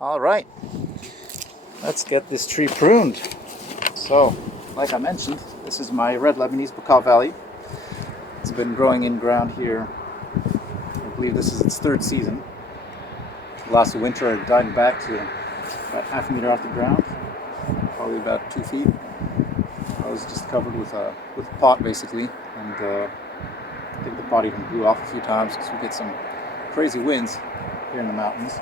All right, let's get this tree pruned. So, like I mentioned, this is my red Lebanese Buccal Valley. It's been growing in ground here. I believe this is its third season. Last winter it died back to about half a meter off the ground, probably about 2 feet. I was just covered with a pot basically, and I think the pot even blew off a few times because we get some crazy winds here in the mountains.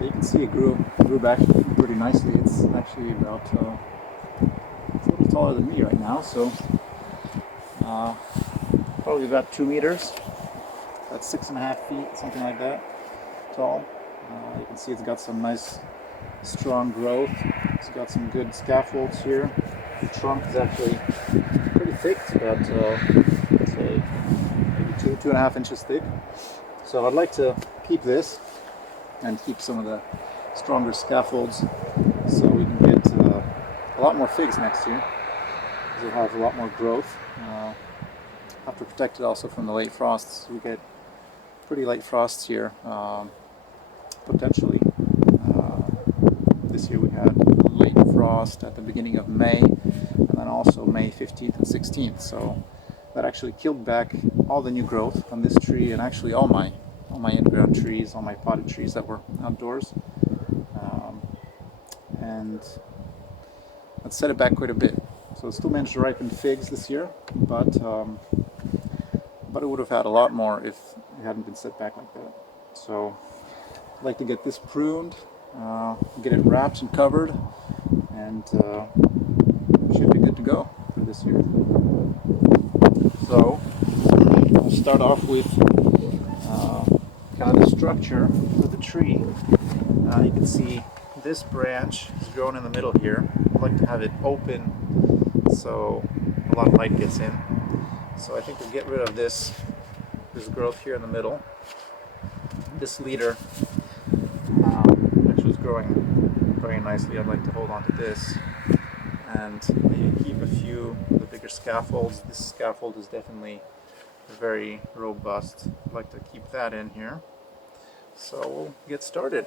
You can see it grew back pretty nicely. It's actually about it's a little taller than me right now, so probably about 2 meters, about 6.5 feet, something like that, tall. You can see it's got some nice strong growth. It's got some good scaffolds here. The trunk is actually pretty thick. It's about say maybe 2.5 inches thick. So I'd like to keep this and keep some of the stronger scaffolds so we can get a lot more figs next year, because we'll have a lot more growth. Have to protect it also from the late frosts. We get pretty late frosts here, potentially. This year we had late frost at the beginning of May, and then also May 15th and 16th. So that actually killed back all the new growth on this tree, and actually all my in-ground trees, all my potted trees that were outdoors, and that set it back quite a bit. So it still managed to ripen figs this year, but it would have had a lot more if it hadn't been set back like that. So I'd like to get this pruned, get it wrapped and covered, and should be good to go for this year. So I'll start off with kind of the structure of the tree. You can see this branch is grown in the middle here. I like to have it open so a lot of light gets in. So I think we'll get rid of this growth here in the middle. This leader actually is growing very nicely. I'd like to hold on to this and maybe keep a few of the bigger scaffolds. This scaffold is definitely very robust. I'd like to keep that in here. So we'll get started.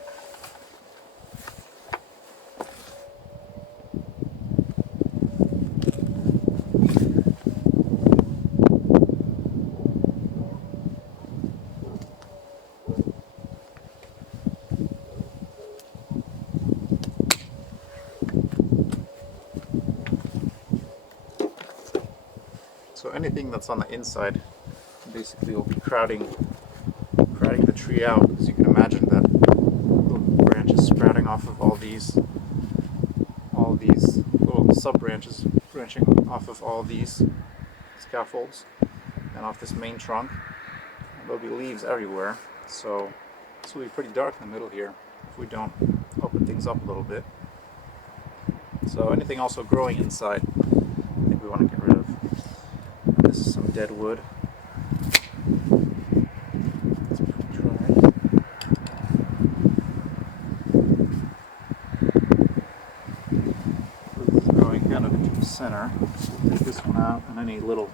So anything that's on the inside basically will be crowding the tree out, because you can imagine that little branches sprouting off of all these little sub branches branching off of all these scaffolds and off this main trunk. And there'll be leaves everywhere, so this will be pretty dark in the middle here if we don't open things up a little bit. So anything also growing inside, I think we want to get rid of. This is some dead wood. It's pretty dry. This is growing kind of into the center. So we'll take this one out, and any little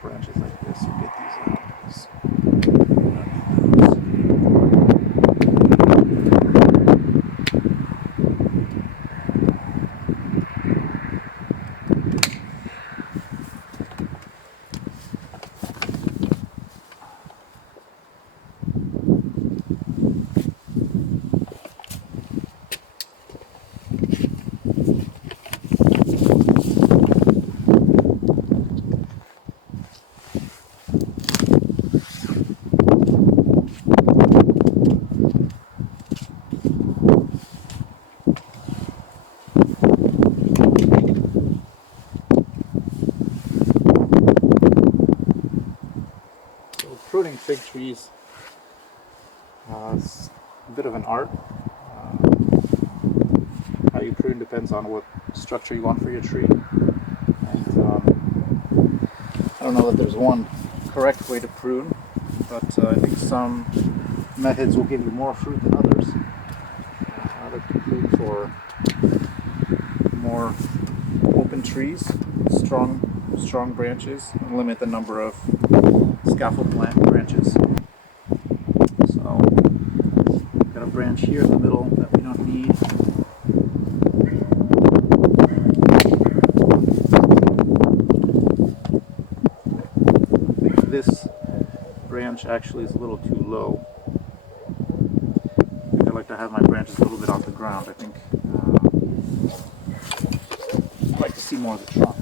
branches like this, we'll get these out. Pruning fig trees is a bit of an art. How you prune depends on what structure you want for your tree. And I don't know that there's one correct way to prune, but I think some methods will give you more fruit than others. I like to prune for more open trees, strong branches, and limit the number of scaffold plant branches. So branch here in the middle that we don't need. I think this branch actually is a little too low. I like to have my branches a little bit off the ground. I think I'd like to see more of the trunk.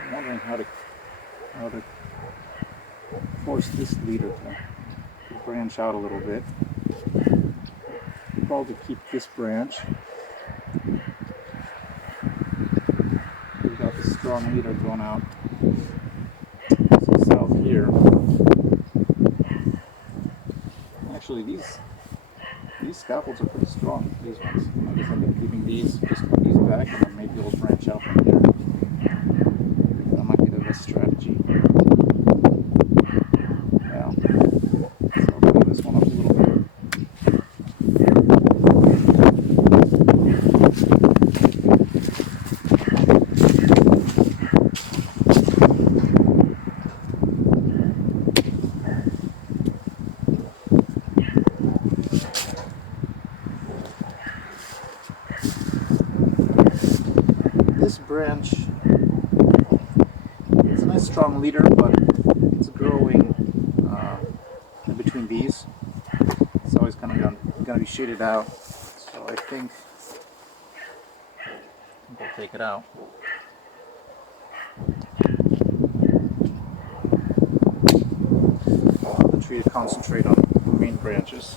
I'm wondering how to force this leader to branch out a little bit. Probably keep this branch. We've got the strong leader going out to south here. Actually, these scaffolds are pretty strong. These ones. I guess I'm keeping these back, and then maybe it'll branch out from there. That might be the best strategy. Yeah. So I'll clean this one up a little bit. This branch, it's a nice strong leader, but it's growing in between these. It's always kind of going to be shaded out, so I think we'll take it out. Allow the tree to concentrate on the main branches.